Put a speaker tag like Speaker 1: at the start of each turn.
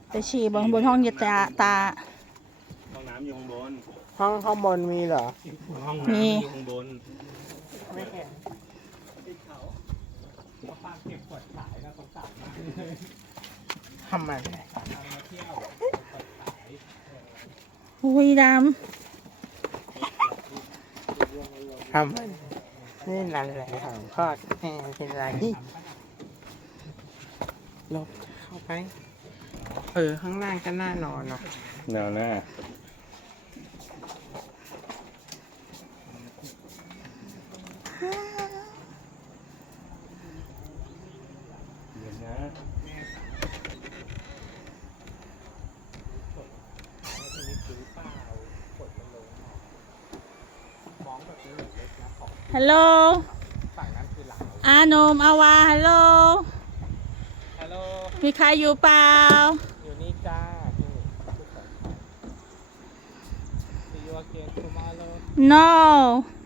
Speaker 1: ไปฉี่บนห้องยาตา
Speaker 2: ห้องน้ำอยู่ข้างบน
Speaker 3: ห้องบนมีเหรอ
Speaker 2: ห้องน้ำอยู่ข้างบน
Speaker 3: ไม่เห็นทำไม
Speaker 1: อุ้ยด
Speaker 3: ทำไมนี่นั่นแหละของทอดแม่เป็นไรลบเข้าไปข้างล่างก็น่านอนเนาะ
Speaker 2: แนวหน้าเดี๋ยวนะ
Speaker 1: ำฮัลโหลอานมอาวาฮัลโหล
Speaker 3: ฮัลโหล
Speaker 1: มีใครอยู่เปล่า
Speaker 3: อยู่นี่จ้า See you again tomorrow
Speaker 1: no